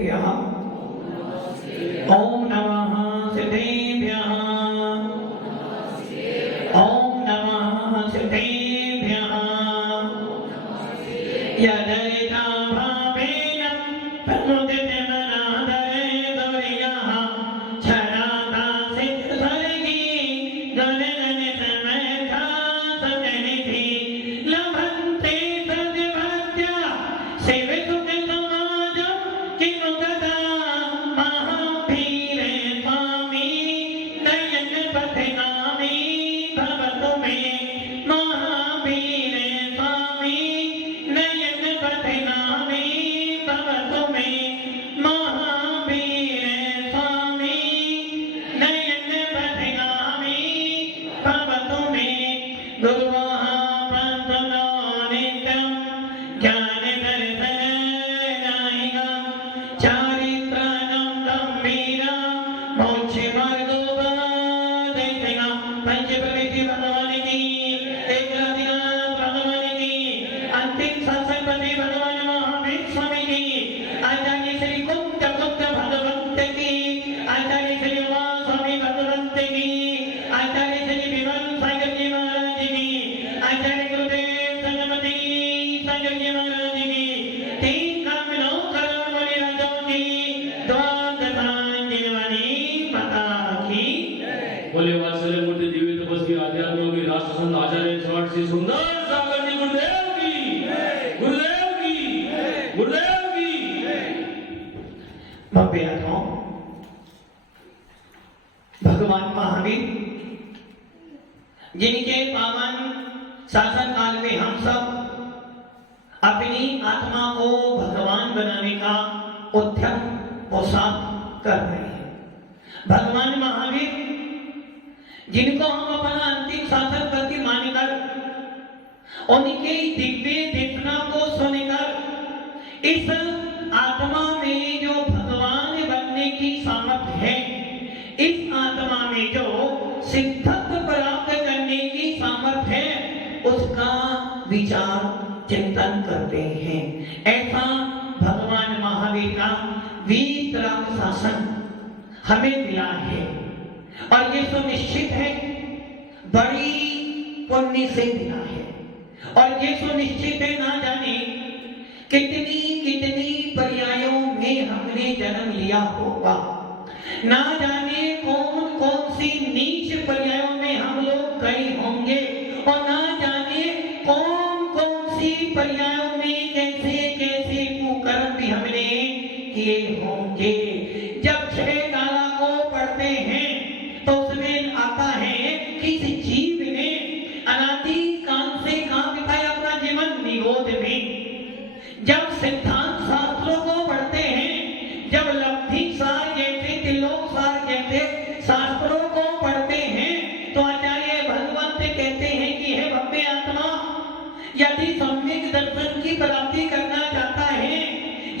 सिद्धेभ्यः ओम नमः सिद्धेभ्यः ओम नमः सिद्धेभ्यः यदैता भावेन प्रमुदिते मनादरे गौर्यः छराता सिद्धसर्गी गणगणित मेधा सजनिधि लभन्ते सद्भक्त्या सेवितुकसमाजं किमु तदा महावीरे स्वामी नयनपथगामी भवतु मे महावीरे स्वामी नयनपथगामी भवतु मे महावीरे स्वामी नयनपथगामी भवतु मे गुरुः पन्तनो नित्यं ज्ञानदर्शनदायिनं चारित्राणं गम्भीरं मोक्षमार्गोपदेशकं पंचप्रकृति भगवान की एकनाथ भगवान की अंतिम सत्संगपति भगवान महावीर स्वामी की आचार्य श्री गुप्त भगवंत की आचार्य श्री उमा स्वामी भगवंत की आचार्य श्री विमल सागर जी महाराज की आचार्य गुरुदेव संगमति सागर जी महाराज की तीन कामनों करोड़ वाली राजाओं की द्वादशांजलि माता की बोले वात्सल्य मूर्ति दिव्य तपस्वी आध्यात्म योगी राष्ट्र संत आचार्य स्वामी श्री सुंदर सागर जी गुरुदेव की गुरुदेव की गुरुदेव की भव्य आत्माओं भगवान महावीर जिनके पावन शासन काल में हम सब अपनी आत्मा को भगवान बनाने का उद्यम पोशाक कर रहे हैं। भगवान महावीर जिनको हम अपना अंतिम शासन प्रति मानकर उनके दिव्य देवना को सुनकर इस आत्मा में जो भगवान बनने की सामर्थ्य है, इस आत्मा में जो सिद्धत्व प्राप्त करने की सामर्थ्य है, उसका विचार चिंतन करते हैं। ऐसा भगवान महावीर का वीतराग शासन हमें मिला है और ये सुनिश्चित है बड़ी पुण्य से मिला है और ये सुनिश्चित है ना जाने कितनी कितनी पर्यायों में हमने जन्म लिया होगा, ना जाने कौन कौन सी नीच पर्यायों में हम लोग गए होंगे और ना जाने कौन कौन सी पर्यायों में कैसे कैसे कुकर्म भी हमने किए होंगे। जब छह गाला को पढ़ते हैं तो उसमें आता है किस जीव ने अनादि काल से काम बिताया अपना जीवन निगोद में। जब सिद्धांत शास्त्रों को पढ़ते हैं, जब लब्धि सार जैसे तिलोक सार जैसे शास्त्रों को पढ़ते हैं तो आचार्य भगवंत कहते हैं कि हे भव्य आत्मा, यदि सम्यक दर्शन की प्राप्ति करना चाहता है,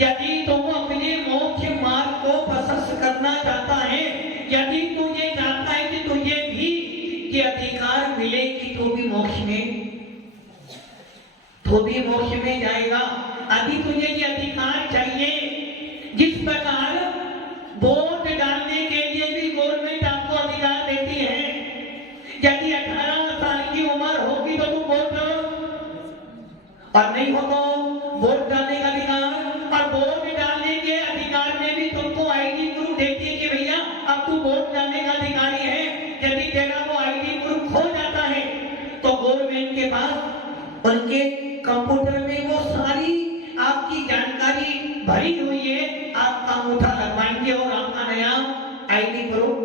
यदि तुम अपने मोक्ष मार्ग को प्रशस्त करना चाहता है, यदि तू ये चाहता है कि तुझे भी ये अधिकार मिले कि तू भी मोक्ष में जाएगा, यदि तुझे ये अधिकार चाहिए, जिस प्रकार वोट डालने के लिए भी गवर्नमेंट आपको अधिकार देती है, यदि 18 साल की उम्र होगी तो तुम वोट दो और नहीं हो तो वोट डालने का अधिकार, और वोट डालने के अधिकार में भी तुमको आईडी प्रूफ देती है कि भैया अब तू वोट डालने का अधिकारी है। यदि तेरा वो आईडी प्रूफ खो जाता है तो गवर्नमेंट के पास उनके कंप्यूटर में वो सारी आपकी जानकारी भरी हुई है, आपका अंगूठा लगवाएंगे और आपका नया आईडी प्रूफ।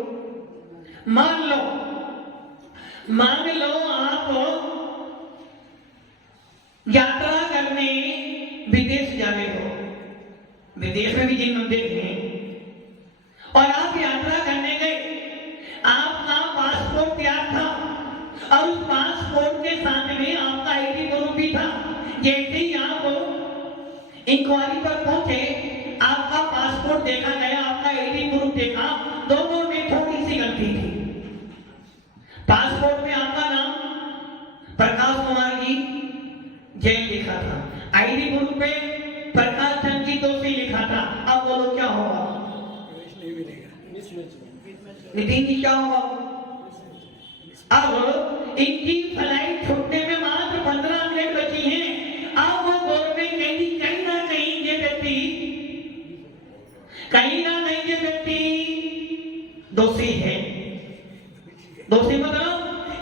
मान लो आप यात्रा करने विदेश जा रहे हो, विदेश में भी जिन मंदिर हैं, और आप यात्रा करने गए, आपका पासपोर्ट तैयार था और उस पासपोर्ट के साथ में आपका आईडी प्रूफ भी था। जैसे ही आप इंक्वायरी पर पहुंचे, आपका पासपोर्ट देखा गया, आपका आईडी प्रूफ देखा, दोनों में थोड़ी सी गलती थी। पासपोर्ट में आपका नाम प्रकाश कुमार जी जैन लिखा था, आईडी प्रूफ पे प्रकाश चंद जी दोषी लिखा था। अब बोलो क्या होगा? नितिन जी क्या होगा? अब इनकी फ्लाइट छूटने में मात्र 15 मिनट बची हैं। अब वो गवर्नमेंट कहेगी कहीं ना कहीं ये व्यक्ति दोषी है। दोषी मतलब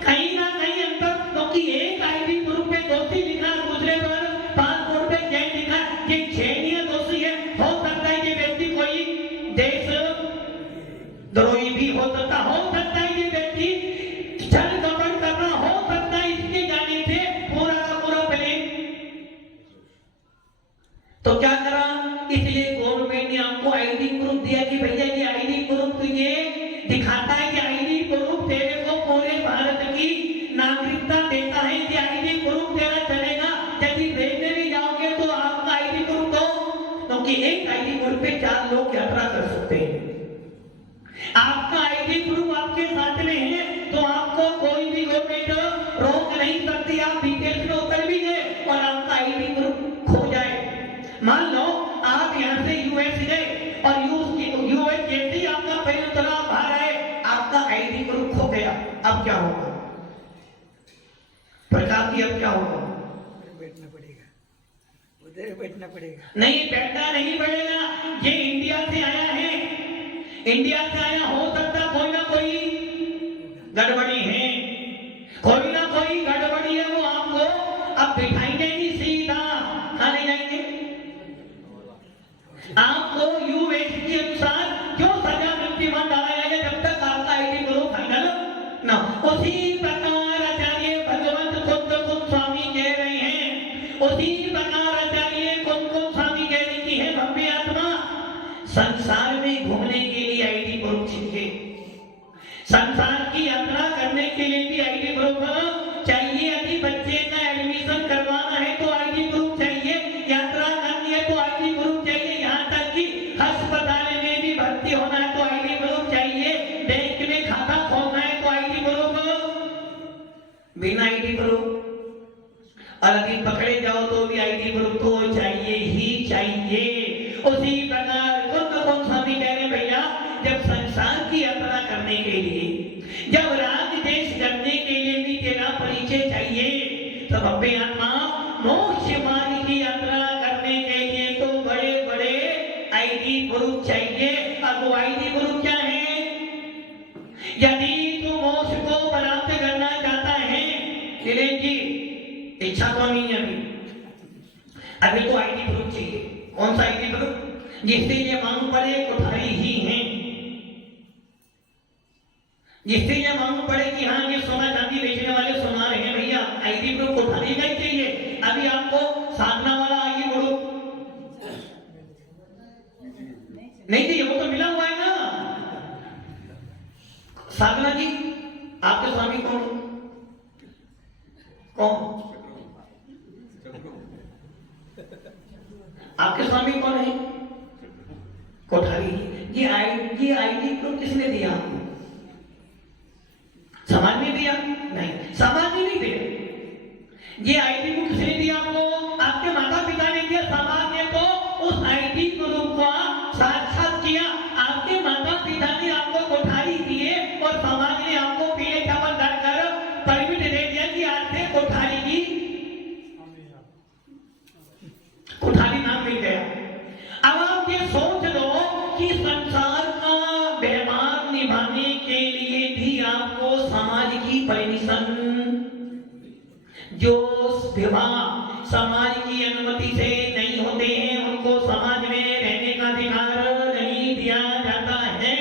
कहीं ना कहीं अंतर, क्योंकि एक आईडी ग्रुप पे दोषी लिखा, दूसरे पर पासपोर्ट पे जैन लिखा, ये छेड़िया दोषी है। हो सकता है ये व्यक्ति कोई देश द्रोही भी हो सकता है ये व्यक्ति छल कपट करना हो सकता है, इसके जाने से पूरा का पूरा प्लेन। तो क्या करा? इसलिए गवर्नमेंट ने आपको आईडी प्रूफ दिया कि भैया ये आईडी प्रूफ तुझे दिखाता है कि आईडी प्रूफ तेरे को पूरे भारत की नागरिकता देता है। ये आईडी प्रूफ तेरा चलेगा। यदि भेजने भी जाओगे तो आपका आईडी प्रूफ दो, क्योंकि एक आईडी प्रूफ पे 4 लोग यात्रा कर सकते हैं। आपका आईडी प्रूफ आपके साथ में है तो आपको कोई भी गवर्नमेंट रोक नहीं सकती। आप विदेश में उतर भी गए और आपका आईडी प्रूफ खो जाए, मान लो आप यहाँ से यूएस गए और यूएस जैसे ही आपका पैर उतरा बाहर आए, आपका आईडी प्रूफ खो गया, अब क्या होगा? प्रकाश जी अब क्या होगा? बैठना पड़ेगा, उधर बैठना पड़ेगा। नहीं, बैठना नहीं पड़ेगा। ये इंडिया से आया है, इंडिया से आया, हो सकता कोई ना कोई गड़बड़ी है, कोई ना कोई गड़बड़ी है, वो आपको अब बिठाएंगे नहीं, सीधा खाने जाएंगे। आपको यूएस के अनुसार जो सजा मिलती वहां डाला जाएगा जब तक आपका आईडी प्रूफ फाइनल ना। उसी प्रकार आचार्य भगवंत कुंद स्वामी कह रहे हैं, उसी प्रकार आचार्य कुंद स्वामी कह रहे की है भव्य आत्मा संसार में घूमने के लिए आईडी प्रूफ चाहिए, संसार की यात्रा करने के लिए भी आईडी प्रूफ चाहिए। यदि बच्चे का एडमिशन करवाना है तो आईडी प्रूफ चाहिए, यात्रा करनी है तो आईडी प्रूफ चाहिए, यहाँ तक कि अस्पताल में भी भर्ती होना है तो आईडी प्रूफ चाहिए, बैंक में खाता खोलना है तो आईडी प्रूफ। बिना आईडी प्रूफ और यदि पकड़े जाओ तो भी आईडी प्रूफ तो चाहिए ही चाहिए। उसी प्रकार कुंद स्वामी कह रहे भैया, जब संसार की यात्रा करने के लिए, जब राज देश करने के लिए भी तेरा परिचय चाहिए, तो भव्य आत्मा मोक्ष मार्ग की यात्रा करने के लिए तो बड़े बड़े आईडी प्रूफ चाहिए। अब वो आईडी प्रूफ क्या है? यदि तू मोक्ष को प्राप्त करना चाहता है, दिलेश जी इच्छा तो नहीं है अभी तो आईडी प्रूफ चाहिए। कौन सा आईडी प्रूफ? जिससे ये मांग पड़े कोठारी ही है, जिससे ये मांग पड़े कि हाँ ये सोना चांदी बेचने वाले सुना रहे हैं भैया, आईडी प्रूफ कोठारी का ही चाहिए। अभी आपको साधना वाला आईडी प्रूफ नहीं चाहिए, वो तो मिला हुआ है ना। साधना जी आपके स्वामी कौन? कौन आपके स्वामी कौन है? कोठारी। ये आईडी प्रूफ किसने दिया आपको? समाज ने दिया? नहीं, समाज ने नहीं दिया। ये आईडी प्रूफ किसने दिया आपको? आपके माता पिता ने दिया। समाज ने तो उस आईडी प्रूफ का साक्षात किया। आपके माता पिता ने आपको कोठारी दिए और समाज ने आपको पीले चावल डालकर परमिट दे दिया कि आज से कोठारी की कोठारी नाम मिल गया। अब आप ये सोच लो कि संसार का व्यवहार निभाने के लिए भी आपको समाज की परमिशन, जो विवाह समाज की अनुमति से नहीं होते हैं उनको समाज में रहने का अधिकार नहीं दिया जाता है।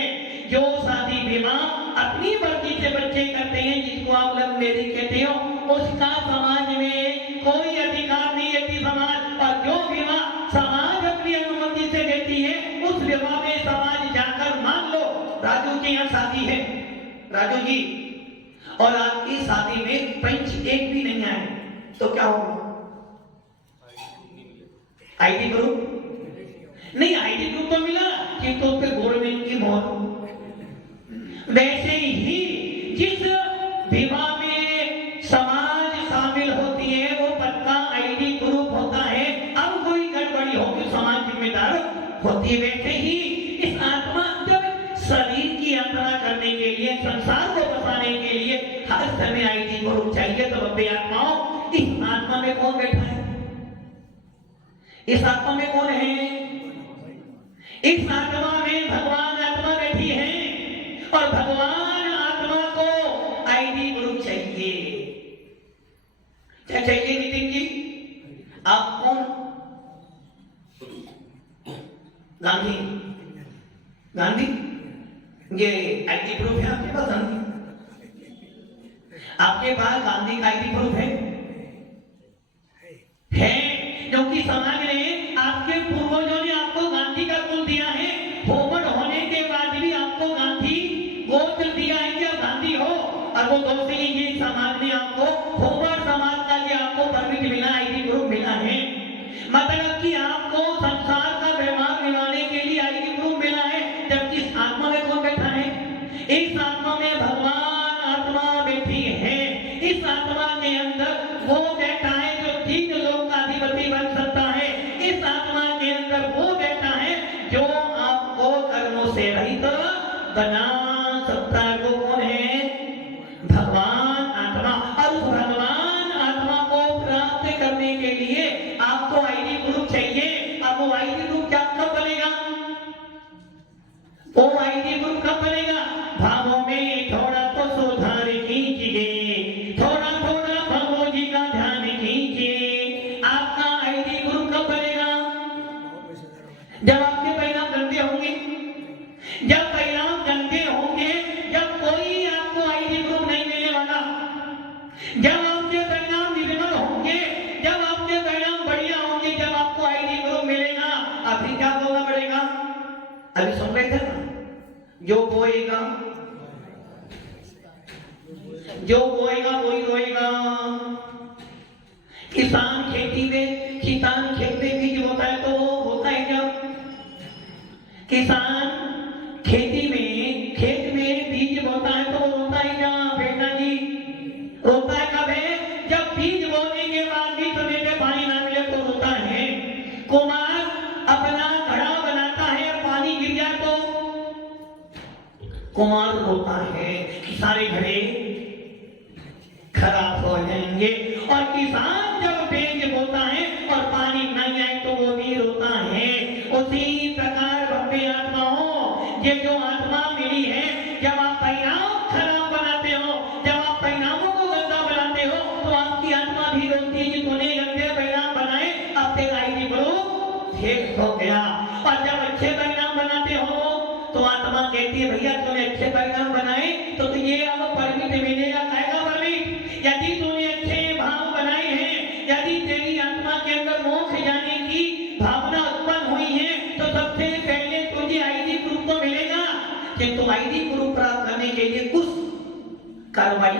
जो शादी विवाह अपनी मर्जी से बच्चे करते हैं, जिसको आप लव मैरिज कहते हो, उसका समाज में कोई अधिकार नहीं है। समाज और जो विवाह समाज अपनी अनुमति से देती है, उस विवाह में समाज जाकर, मान लो राजू के यहाँ शादी है, राजू जी, और आपकी शादी में पंच एक भी नहीं आए, तो क्या होगा? आईडी प्रूफ नहीं, आईडी प्रूफ तो मिला कि तो फिर गवर्नमेंट की मोहर। वैसे ही जिस विवाह में समाज शामिल होती है वो पक्का आईडी प्रूफ होता है। अब कोई गड़बड़ी होगी समाज जिम्मेदार होती है। ऐसे ही इस आत्मा जब शरीर की यात्रा करने के लिए, संसार को बसाने के लिए हर समय आईडी गुरु चाहिए। तो बब्बे आत्माओं, इस आत्मा में कौन बैठा है? इस आत्मा में कौन है? इस आत्मा में भगवान आत्मा बैठी है और भगवान आत्मा को आईडी गुरु चाहिए। क्या चाहिए नितिन जी? आप कौन? गांधी? गांधी ये आईडी प्रूफ है आपके पास? गांधी आपके पास गांधी का आईडी प्रूफ है? क्योंकि समाज ने, आपके पूर्वजों ने आपको गांधी का कुल दिया है। होमन होने के बाद भी आपको गांधी गोत्र दिया है कि आप गांधी हो। और वो दोस्ती ये समाज ने आपको होमन समाज का ये आपको परमिट मिला, आईडी ग्रुप मिला है। मतलब कि आपको संसार का व्यवहार निभाने के लिए आईडी ग्रुप मिला है। जबकि इस आत्मा में कौन बैठा है? इस आत्मा में भगवान आत्मा बैठी है। इस आत्मा के अंदर वो बैठा है जो 3 लोक का अधिपति बन सकता है। इस आत्मा के अंदर वो बैठा है जो आपको कर्मों से रहित बना सकता है। वो कौन है? भगवान आत्मा। और उस भगवान आत्मा को प्राप्त करने के लिए आपको आईडी ग्रुप चाहिए। अब वो आईडी ग्रुप क्या कब बनेगा? वो आईडी ग्रुप कब बनेगा? भावों में थोड़ा तो सुधार कीजिए, थोड़ा थोड़ा भगवान जी का ध्यान कीजिए। आपका आईडी ग्रुप कब बनेगा? जब आपके परिणाम गंदे होंगे। जब परिणाम गंदे होंगे, जब कोई आपको आईडी ग्रुप नहीं मिलने वाला। जब आपके परिणाम निर्मल होंगे, जब आपके परिणाम बढ़िया होंगे, जब आपको आईडी ग्रुप मिलेगा। अभी क्या बोलना पड़ेगा? अभी सुन रहे थे ना, जो बोएगा, जो बोएगा वही रोएगा। किसान खेती में, किसान खेत में बीज बोता है तो होता है क्या? किसान खेती में, खेत में बीज बोता है तो रोता है क्या बेटा जी? रोता है कब है? जब बीज बोने के बाद भी समय पे पानी ना मिले तो रोता है। कुमार अपना घड़ा बनाता है, पानी गिर जाए तो कुमार रोता है कि सारे घड़े खराब हो जाएंगे। और किसान जब बीज बोता है और पानी नहीं आए तो वो भी रोता है। उसी प्रकार भव्य आत्माओं, ये जो आत्मा मिली है, जब आप परिणाम खराब बनाते हो, जब आप परिणामों को गंदा बनाते हो, तो आपकी आत्मा भी रोती है कि तूने गंदे परिणाम बनाए, अब तेरा आईडी ग्रुप ठीक हो गया। और जब अच्छे परिणाम बनाते हो तो आत्मा कहती है भैया तूने अच्छे परिणाम बनाए तो तुझे अब परमिट मिलेगा। कहेगा परमिट? यदि तूने अच्छे भाव बनाए हैं, यदि तेरी आत्मा के अंदर मोक्ष जाने की भावना उत्पन्न हुई है, तो सबसे पहले तुझे आईडी ग्रुप तो मिलेगा। किंतु आईडी ग्रुप प्राप्त करने के लिए कुछ कार्रवाई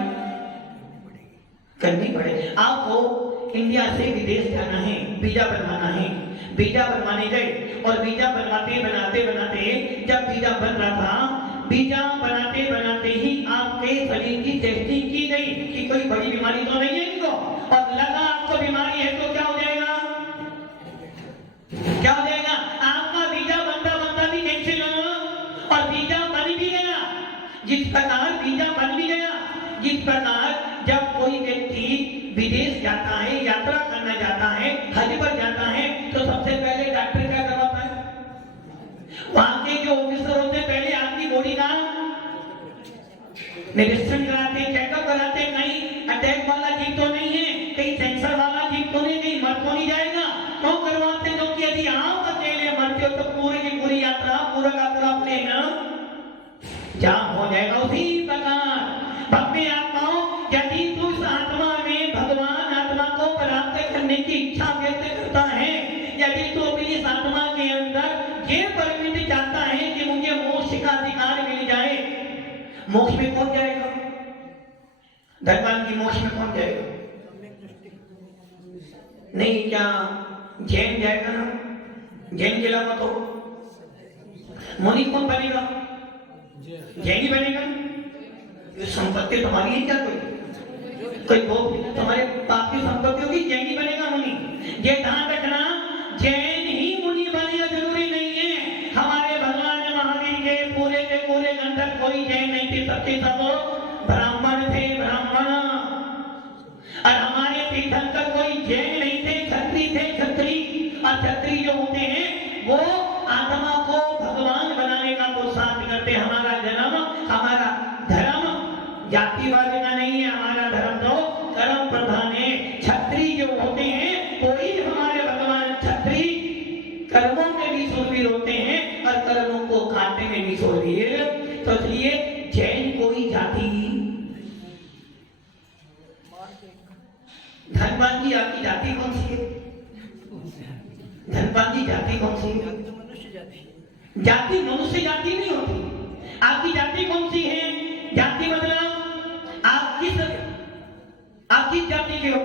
करनी पड़ेगी। आपको इंडिया से विदेश जाना है, वीजा बनवाना है। वीजा बनवाने गए और वीजा बनवाते बनाते जब वीजा बन रहा था, वीजा बनाते बनाते ही आपके शरीर की टेस्टिंग की गई कि कोई बड़ी बीमारी तो नहीं है इनको, और लगा आपको बीमारी है तो क्या हो जाएगा? क्या हो जाएगा? आपका वीजा बनता बनता भी कैंसिल हो और वीजा बन भी गया। जिस प्रकार वीजा बन भी गया, जिस प्रकार जब कोई व्यक्ति विदेश जाता है, यात्रा करना जाता है, हज पर जाता है, तो सबसे पहले डॉक्टर क्या करवाता है? वहां के जो ऑफिसर होते हैं पहले आपकी बॉडी का निरीक्षण कराते हैं, चेकअप कराते हैं, कहीं अटैक वाला जीव तो नहीं है, कहीं कैंसर वाला जीव तो नहीं, कहीं मर तो नहीं जाएगा। क्यों करवाते हैं? क्योंकि यदि आप अकेले मरते हो तो पूरी की पूरी यात्रा, पूरा का पूरा प्लेन जाम हो जाएगा। उसी प्रकार भव्य आत्माओं, यदि तू इस आत्मा में भगवान आत्मा को प्राप्त करने की इच्छा व्यक्त करता है, यदि तू अपनी इस आत्मा के अंदर ये परमिट चाहता है कि मुझे मोक्ष का अधिकार मिल जाए, मोक्ष में कौन जाएगा? भगवान की मोक्ष में कौन जाएगा? नहीं, क्या जैन जाएगा ना? जैन के अलावा तो मुनि कौन बनेगा? जैन ही बनेगा। ये संपत्ति तुम्हारी है क्या? कोई तुम्हारे बाप की संपत्ति होगी, जैन ही बनेगा मुनि। ये ध्यान रखना, जैन ही मुनि बनेगा जरूरी नहीं है। हमारे कोई जैन नहीं थे, सबके सब ब्राह्मण थे, ब्राह्मण। और हमारे तीर्थंकर कोई जैन नहीं थे, क्षत्रिय थे, क्षत्रिय। और क्षत्रिय जो होते हैं वो आत्मा को भगवान बनाने का प्रोत्साहन करते। हमारा जन्म, हमारा धर्म जातिवाद का नहीं है, हमारा धर्म तो कर्म प्रधान है। क्षत्रिय जो होते हैं कोई हमारे भगवान क्षत्रिय कर्मों में भी शूरवीर होते हैं और कर्मों को काटने में भी शूरवीर। तो इसलिए जैन कोई जाति। धनपाल जी आपकी जाति कौन सी है? धनपाल जी जाति कौन सी है? तो मनुष्य जाति। जाति मनुष्य जाति नहीं होती। आपकी जाति कौन सी है? जाति मतलब आप किस जाति के हो?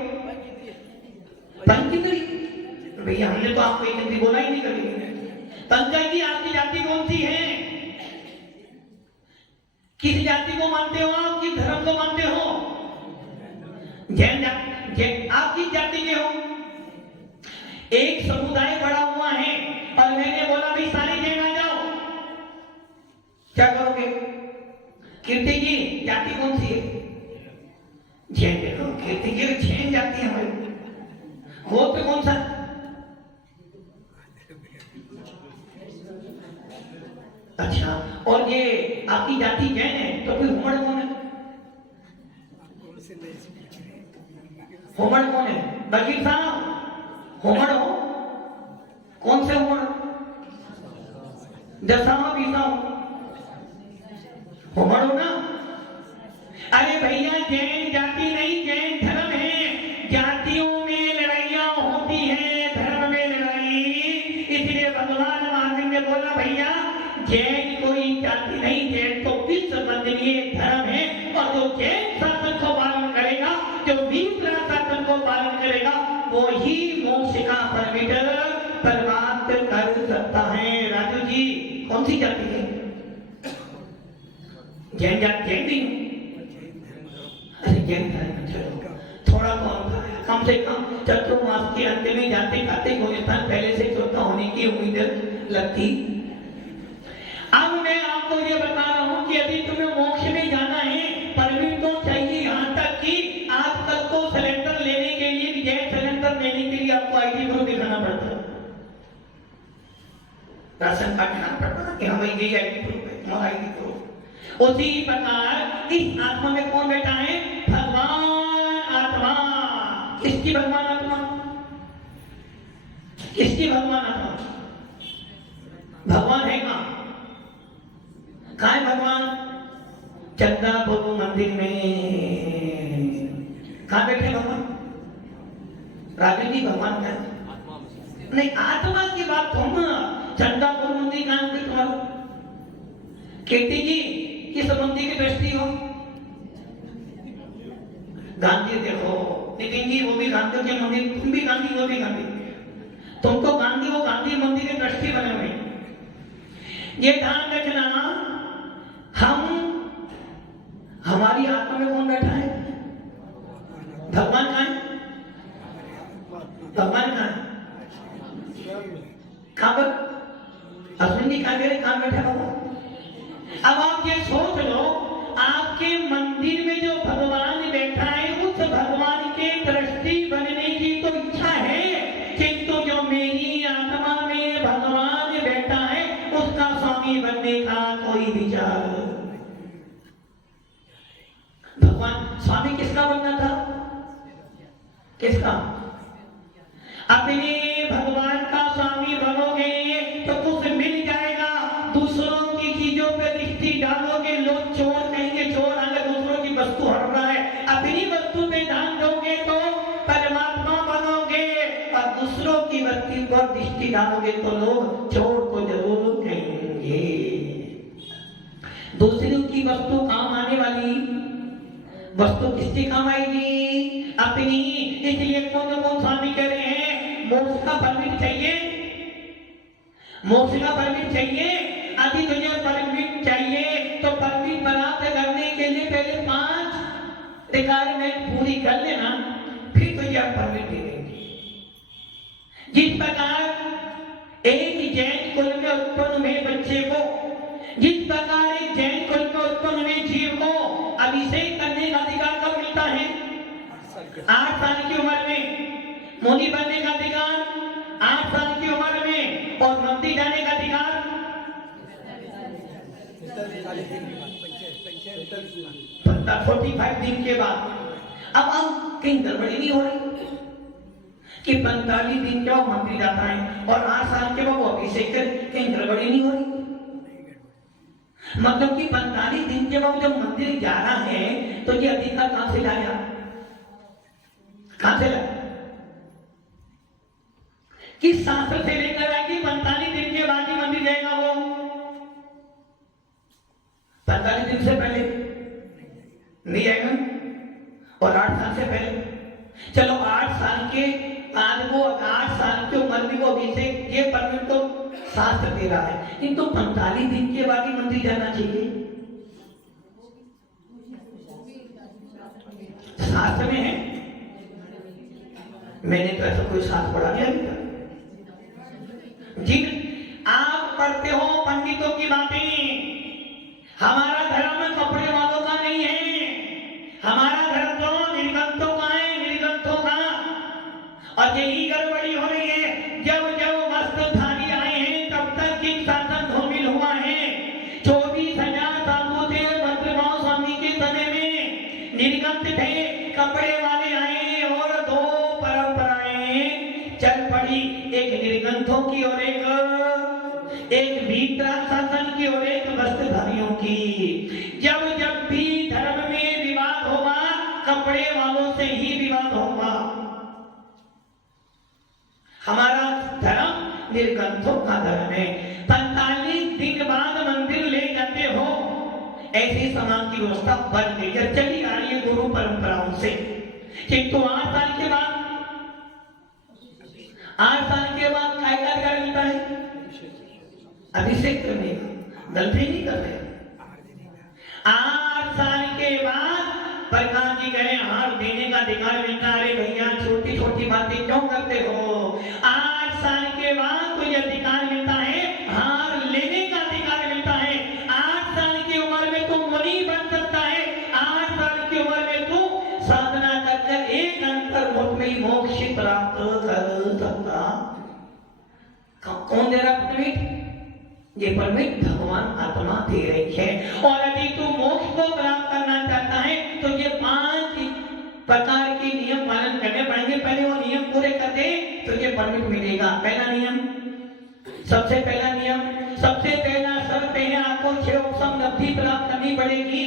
पंचीकरी। भैया हमने तो आपको एक हिंदी बोला ही नहीं कभी। पंकज जी आपकी जाति कौन सी है? किस जाति को मानते हो आप? किस धर्म को मानते हो? जैन आप किस जाति के हो? एक समुदाय बड़ा हुआ है और मैंने बोला भाई सारे जैन आ जाओ, क्या करोगे? कीर्ति जी जाति कौन सी है? जैन। देखो कीर्ति जी जैन जाति है हमारी। वो पे कौन सा? अच्छा, और ये आपकी जाति जैन है तो फिर हुमड़ कौन है? हुमड़ कौन है? वकील साहब हुमड़ हो? कौन से हुमड़? दसावा बीसा हुमड़ हो ना? अरे भैया जैन जाति नहीं, जैन धर्म है। जातियों में लड़ाइयां होती हैं, धर्म में लड़ाई। इसलिए भगवान महावीर ने बोला भैया जैन कोई जाति नहीं, जैन तो विश्व वंदनीय धर्म है। और जो जैन शासन को पालन करेगा, जो विश्व शासन को पालन करेगा, वो ही मोक्ष का परमिट प्राप्त कर सकता है। राजू जी कौन सी जाति है? जैन जाति जैन भी? अरे जैन धर्म थोड़ा कम से कम चतुर्मास के अंत में जाते खाते गोस्थान पहले से चौथा होने की उम्मीद लगती। अब मैं आपको ये बता रहा हूं कि यदि तुम्हें मोक्ष में जाना है, परमिट तो चाहिए। यहां तक कि आजकल तो सिलेंडर लेने के लिए भी, गैस सिलेंडर लेने के लिए आपको आईडी प्रूफ दिखाना पड़ता है, राशन कार्ड दिखाना पड़ता है कि हमें ये आईडी प्रूफ है, हमारा आईडी प्रूफ। उसी प्रकार इस आत्मा में कौन बैठा है? भगवान आत्मा। किसकी भगवान आत्मा? किसकी भगवान आत्मा? भगवान है कहां? कहां है भगवान? चंदापुर मंदिर में। कहां बैठे भगवान? राजू जी भगवान है नहीं, आत्मा की बात तुम चंदापुर मंदिर कहां पे तुम्हारा? कीर्ति जी किस मंदिर की दृष्टि हो? गांधी देखो, नितिन जी वो भी गांधी के मंदिर, तुम भी गांधी, वो भी गांधी। तुम तो गांधी, वो गांधी मंदिर के दृष्टि बने हुए। ये ध्यान रखना, हम हमारी आत्मा में कौन बैठा है? भगवान कहां है? भगवान कहां है? कहां पर? अश्विन जी कहां गए? कहां बैठा भगवान? अब आप ये सोच लो, आपके मंदिर में जो भगवान बैठा है, उस भगवान के दृष्टि बनने की तो इच्छा है, किंतु जो मेरी आत्मा में भगवान बैठा है उसका स्वामी बनने का कोई विचार। भगवान स्वामी किसका बनना था? किसका? अपने भगवान का स्वामी बनोगे तो कुछ मिल जाएगा। दूसरों की चीजों पे दृष्टि डालोगे, लोग चोर कहेंगे, चोर आगे दूसरों की वस्तु हट रहा है। अपनी वस्तु पे ध्यान दोगे तो परमात्मा बनोगे, और दूसरों की वस्तु पर दृष्टि डालोगे तो लोग चोर को जरूर कहेंगे। दूसरों की वस्तु काम आने वाली वस्तु किसके काम आएगी? अपनी। इसलिए कौन कौन स्वामी कह रहे हैं मोक्ष का परमिट चाहिए, मोक्ष का परमिट चाहिए। अभी तुझे परमिट चाहिए तो परमिट प्राप्त करने के लिए पहले 5 रिक्वायरमेंट पूरी कर लेना, फिर तुझे परमिट दे देंगे। जिस प्रकार एक जैन कुल में उत्पन्न हुए बच्चे को जिस प्रकार एक जैन कुल के उत्पन्न हुए जीव को अभिषेक करने का अधिकार कब मिलता है? 8 साल की उम्र में। मुनि बनने का अधिकार 8 साल की उम्र में, और मंदिर जाने का अधिकार 45 दिन के बाद। अब कहीं गड़बड़ी नहीं हो रही कि 45 दिन के बाद मंदिर जाता है और 8 साल के बाद वो अभिषेक कर, कहीं गड़बड़ी नहीं हो रही? मतलब कि 45 दिन के बाद जब मंदिर जा रहा है तो ये अधिकार कहां से लाया? कहां से लाया? किस शास्त्र से लेकर आए कि 45 दिन के बाद ही मंदिर जाएगा वो? 45 दिन से पहले नहीं जाएगा, और 8 साल से पहले। चलो 8 साल के बाद वो 8 साल की उम्र में वो अभिषेक, ये परमिट तो शास्त्र दे रहा है, किंतु 45 दिन के बाद ही मंदिर जाना चाहिए। शास्त्र में है, मैंने तो ऐसा कोई शास्त्र पढ़ा नहीं अभी तक। जिन आप पढ़ते हो पंडितों की बातें, हमारा धर्म कपड़े वालों का नहीं है, हमारा धर्म तो निर्गंथों का है, निर्गंथों का। और यही गड़बड़ी हो रही है, जब जब वस्त्रधारी आए हैं तब तक किन शासन धूमिल हुआ है। 24,000 साधु थे भद्रभाव स्वामी के समय में, निर्गंथ थे, कपड़े वाले आए और 2 परंपराएं चल पड़ी, एक निर्गंथों की और एक भीतरा शासन की और एक वस्त्रधारियों की। जब जब भी धर्म में विवाद होगा, कपड़े वालों से ही विवाद होगा। हमारा धर्म निर्गंथों का धर्म है। 45 दिन बाद मंदिर ले जाते हो, ऐसी समाज की व्यवस्था बन गई है, चली आ रही है गुरु परंपराओं से। किंतु 8 साल के बाद, 8 साल के बाद काय का अधिकार मिलता है? अभिषेक करने का। गलती नहीं कर रहे। 8 साल के बाद प्रकाश जी कहे हार देने का अधिकार मिलता है। अरे भैया छोटी छोटी बातें क्यों करते हो? 8 साल के बाद तुझे अधिकार मिलता है, हार लेने का अधिकार मिलता है। 8 साल की उम्र में तू मुनि बन सकता है। 8 साल की उम्र में तू साधना कर एक अंतर्मुख में मोक्ष प्राप्त कर सकता। कौन दे रहा परमिट? ये परमिट भगवान आत्मा दे रही है। और यदि तू मोक्ष को प्राप्त करना चाहता है तो ये 5 प्रकार के नियम पालन करने पड़ेंगे। पहले वो नियम पूरे कर दे तो ये परमिट मिलेगा। पहला नियम, सबसे पहला नियम, सबसे पहला शर्त है आपको 6 उपशम लब्धि प्राप्त करनी पड़ेगी।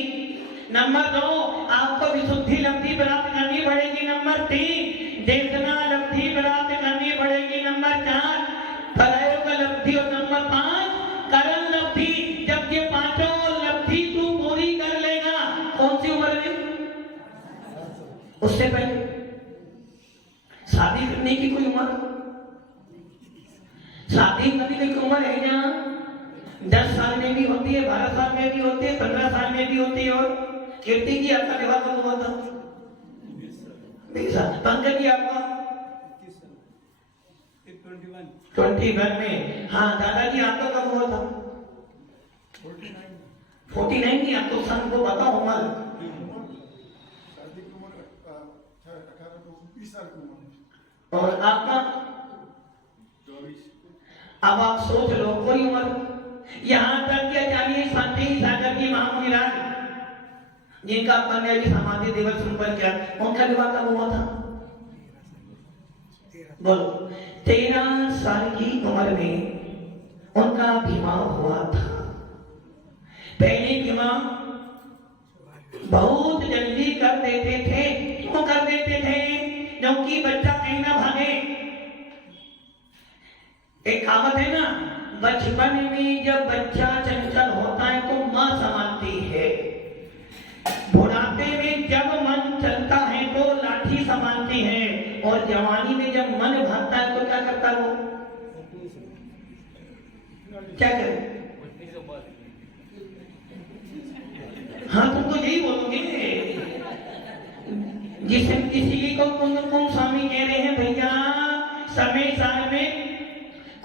नंबर 2, आपको विशुद्धि लब्धि प्राप्त करनी पड़ेगी। नंबर 3, देशना लब्धि प्राप्त करनी पड़ेगी। नंबर 4, प्रयोग लब्धि, और नंबर 5, करण लब्धि। जब ये 5 लब्धि तू पूरी कर लेगा, कौन सी उम्र में? उससे पहले शादी करने की कोई उम्र? शादी करने की उम्र है जहां 10 साल में भी होती है, 12 साल में भी होती है, 15 साल में भी होती है। और कीर्ति की आपका विवाह कब हुआ था? 20 साल। पंकज जी आपका 21 में। हाँ दादाजी आपका कब हुआ था? 49 की। आपको सन को बताओ उम्र। और आपका? अब आप सोच लो कोई उम्र। यहाँ तक कि आचार्य शांति सागर की महामुनि राज, जिनका अपन ने अभी समाधि दिवस संपन्न किया, उनका विवाह कब हुआ था? बोलो। 13 साल की उम्र में उनका विवाह हुआ था। पहले विवाह बहुत जल्दी कर देते थे। क्यों कर देते थे? क्योंकि बच्चा कहीं ना भागे। एक कहावत है ना, बचपन में जब बच्चा चंचल होता है तो मां संभालती है, बुढ़ापे में जब मन चलता है तो लाठी संभालती है, और जवानी में जब मन भागता है तो क्या करता है वो? क्या करे? हाँ तुम तो यही बोलोगे। इसीलिए को कुंद स्वामी कह रहे हैं भैया, समय साल में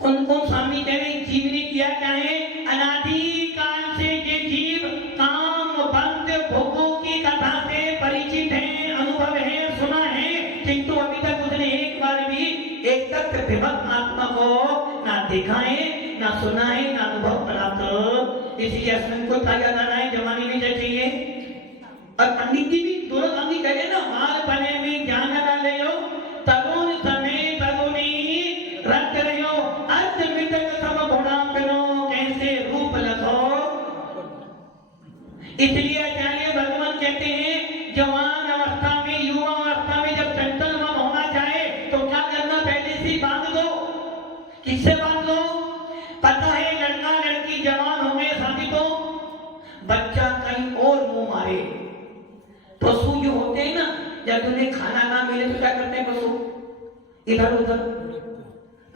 कुंद स्वामी कह रहे हैं, जीवनी किया क्या है? अनादि काल से देखा है, ना सुना है, ना अनुभव प्राप्त। इसलिए असमन को ताजा लाना है, जवानी में चाहिए। और पंडित जी भी दोनों गांधी कह रहे ना, माल बने में ज्ञान न ले लो, तरुण समय तरुणी रख रहो, अर्थ मृतक सब घोड़ा करो, कैसे रूप लगो। इसलिए आचार्य भगवान कहते हैं, जवान अवस्था में, युवा अवस्था में जब चंचल मन होना चाहे तो क्या करना, पहले से बांध दो। किससे बांध दो? पता है लड़का लड़की जवान हो गए शादी को, बच्चा कहीं और मुंह मारे। पशु जो होते हैं ना, जब उन्हें खाना ना मिले तो क्या करते हैं पशु, इधर उधर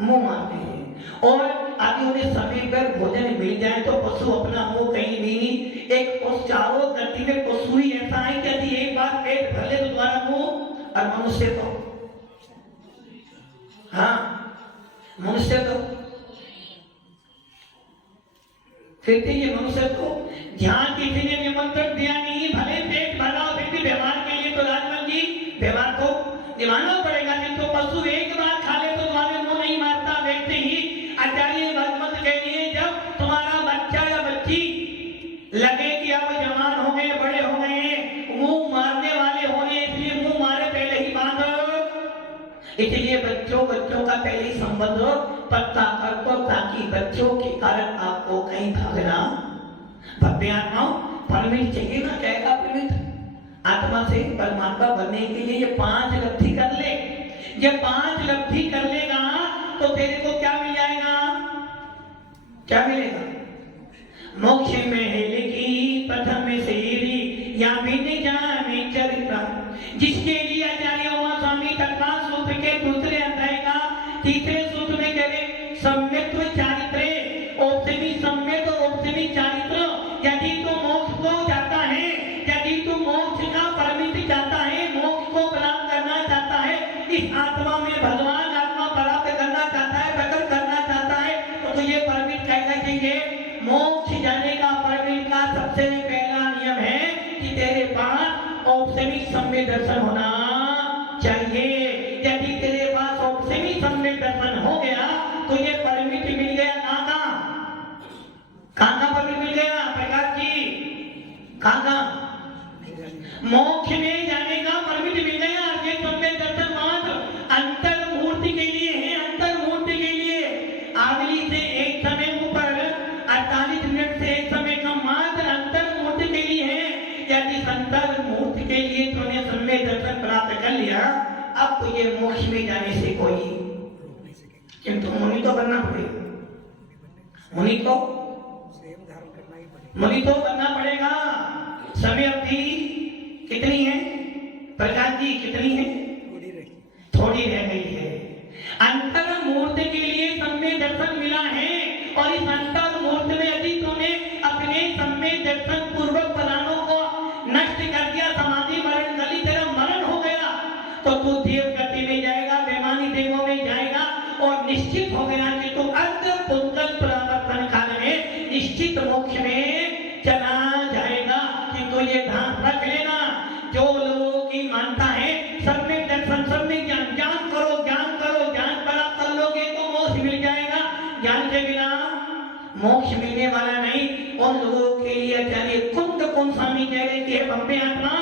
मुंह मारते हैं। और आगे उन्हें समय पर भोजन मिल जाए तो पशु अपना मुंह कहीं नहीं, एक चारों गति में पशु ही ऐसा है कि यदि एक बार पेट भर ले तो दोबारा मुंह। और मनुष्य तो, हाँ मनुष्य तो फिर ये मनुष्य को ध्यान किसी ने निमंत्रण दिया नहीं, भले पेट भरा हो फिर भी व्यवहार के लिए तो राजमल जी व्यवहार को निभाना पड़ेगा। नहीं तो पशु एक बार खा ले तो तुम्हारे मुंह नहीं मारता। वैसे ही आचार्य भगवत के लिए जब तुम्हारा बच्चा या बच्ची लगे कि अब जवान हो गए, बड़े हो गए, मुंह मारने वाले होने, इसलिए मुंह मारे पहले ही बांधो। इसलिए बच्चों का पहले ही संबंध पक्का कर दो, ताकि बच्चों के कारण आपको कहीं भागना। भव्य आत्माओं, परमिट चाहिए ना, क्या का परमिट? आत्मा से परमात्मा बनने के लिए ये 5 लब्धि कर ले। ये 5 लब्धि कर लेगा तो तेरे को क्या मिल जाएगा? क्या मिलेगा? मोक्ष में है लिखी प्रथम सेरी या भी जाने चरित्र, जिसके लिए आचार्य उमा स्वामी तत्वा सूत्र के दूसरे अध्याय का तीसरे सूत्र में कह रहे सम्यक्त्व चारित्रे, औपसेमी सम्यक और औपसेमी चारित्र। यदि तू मोक्ष को चाहता है, यदि तू मोक्ष का परमिट चाहता है, मोक्ष को प्राप्त करना चाहता है, इस आत्मा में भगवान आत्मा प्राप्त करना चाहता है, प्रकट करना चाहता है, तो तुझे परमिट कहना चाहिए। मोक्ष जाने का परमिट का सबसे पहला नियम है कि तेरे पास औपसेमी सम्यक दर्शन होना चाहिए। यदि तेरे पास औपसेमी सम्यक दर्शन हो गया तो ये परमिट मिल गया। कहाँ परमिट मिल गया प्रकाश जी? कहाँ? मोक्ष में जाने का परमिट मिल गया। ये सम्यक दर्शन मात्र अंतर मूर्ति के लिए है, अंतर मूर्ति के लिए। आगली से एक समय ऊपर 48 मिनट से एक समय कम मात्र अंतर मूर्ति के लिए है। यदि अंतर मूर्ति के लिए तूने सम्यक दर्शन प्राप्त कर लिया, अब तो ये मोक्ष में जाने से कोई, किंतु मुनि तो बनना पड़ेगा। मुनि तो बनना पड़ेगा। समय अवधि कितनी है प्रकाश जी, कितनी है? थोड़ी रह गई है। अंतर मूर्ति के लिए सम्यक दर्शन मिला है, और इस अंतर मूर्ति में यदि तूने अपने सम्यक दर्शन पूर्वक प्राणों को नष्ट कर दिया, समाधि मरण कर ली, तेरा मरण हो गया, तो तू देव गति में जाएगा, बेमानी देवों में जाएगा, और निश्चित हो गया कि तू अर्ध पुंगल प्रवर्तन काल में निश्चित मोक्ष में चला जाएगा। किंतु ये ध्यान रख लेना, जो लोगों की मानता है सम्यक दर्शन, सम्यक ज्ञान, ज्ञान करो, ज्ञान करो, ज्ञान प्राप्त कर लोगे तो मोक्ष मिल जाएगा, ज्ञान के बिना मोक्ष मिलने वाला नहीं। उन लोगों के लिए आचार्य कुंद स्वामी कह रहे कि भव्य आत्मा,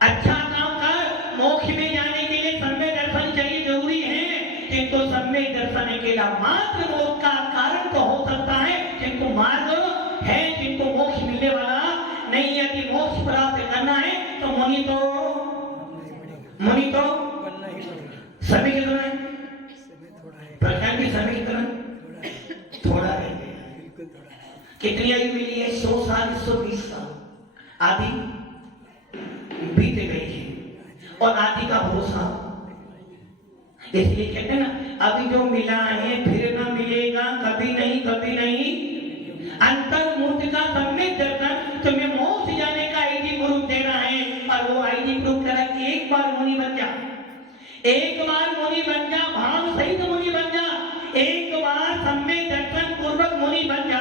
अच्छा काम कर, मोक्ष में जाने के लिए सम्यक दर्शन चाहिए, जरूरी है, किंतु सम्यक दर्शन अकेला मात्र मोक्ष का कारण तो हो सकता है, किंतु मार्ग है, किंतु मोक्ष मिलने वाला नहीं। यदि मोक्ष प्राप्त करना है तो मुनि तो समय कितना है प्रकार की? समय कितना? थोड़ा है। कितनी आयु मिली है? 100 साल, 120 साल, आदि बीत गई है, और आदि का भरोसा। इसलिए कहते हैं ना, अभी जो मिला है फिर ना मिलेगा, कभी नहीं, कभी नहीं। अंतर मूर्ति का सम्यक दर्शन तुम्हें मोक्ष जाने का आईडी प्रूफ देना है, और वो आईडी प्रूफ करा कि एक बार मुनि बन जा, एक बार मुनि बन जा, भाव सहित मुनि बन जा, एक बार सम्यक दर्शन पूर्वक मुनि बन जा,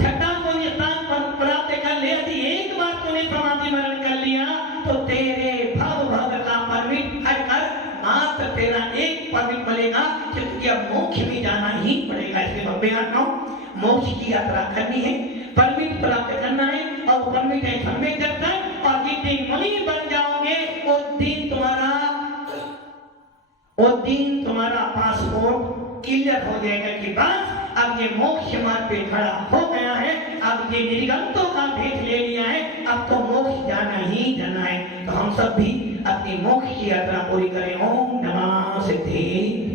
छठा मुनि स्थान प्राप्त कर ले। यदि एक बार तूने समाधि मरण कर लिया तो तेरे भव का परमिट हटकर मात्र तेरा एक परमिट चलेगा क्योंकि अब मोक्ष में जाना ही पड़ेगा। इसलिए भव्य आत्माओं, मोक्ष की यात्रा करनी है, परमिट प्राप्त करना है, और परमिट है समय जब तक, और जिस दिन मुनि बन जाओगे उस दिन तुम्हारा पासपोर्ट क्लियर हो जाएगा कि बस अब ये मोक्ष मार्ग पे खड़ा हो गया है, अब ये निर्गंतों का भेद ले लिया है, अब तो मोक्ष जाना ही जाना है। तो हम सब भी अपनी मोक्ष की यात्रा पूरी करें। ओम नमः सिद्धि।